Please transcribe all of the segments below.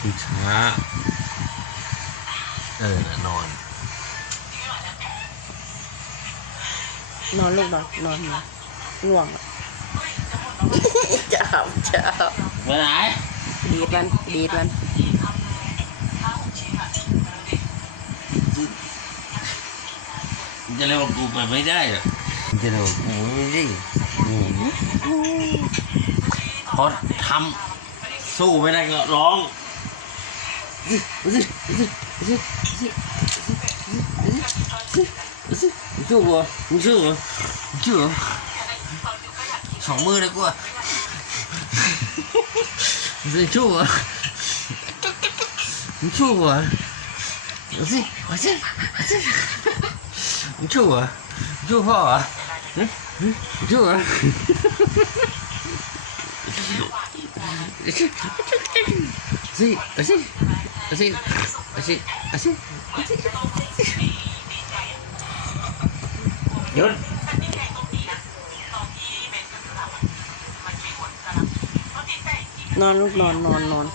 คือช้า เออน่ะนอน นอนลูกนอนนอนนอนง่วงอะจับจับไปไหนดีดมันดีดมันมึงจะเรียกว่ากูไปไม่ได้หรอกมึงจะเรียกว่ากูไม่ได้อืมเพราะทำสู้ไม่ได้ก็ร้อง มึงสู้เหรอมึงสู้เหรอมึงสู้เหรอสองมือเลยกูอะมึงสู้เหรอมึงสู้เหรอเอา สิเอาสิเอาสิเอาสิเอาสิหยุดนอนลูกนอนนอนนอน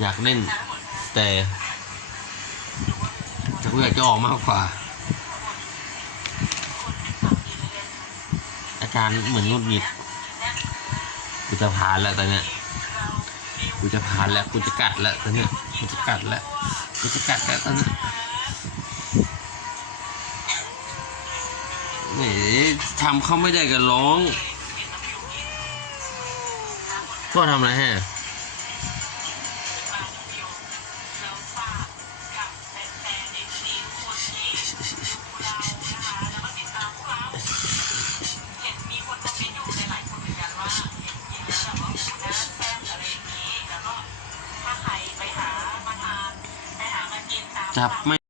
อยากเล่นแต่แต่กูอยากจะออกมากกว่า การเหมือนงุดหงิดกูจะพานแล้วตอนเนี้ยกูจะพานแล้วกูจะกัดแล้วตอนเนี้ยกูจะกัดแล้วกูจะกัดแล้วตอนเนี้ยเอ๋ทำเขาไม่ได้ก็ร้องพ่อทำอะไรให้ จับไม่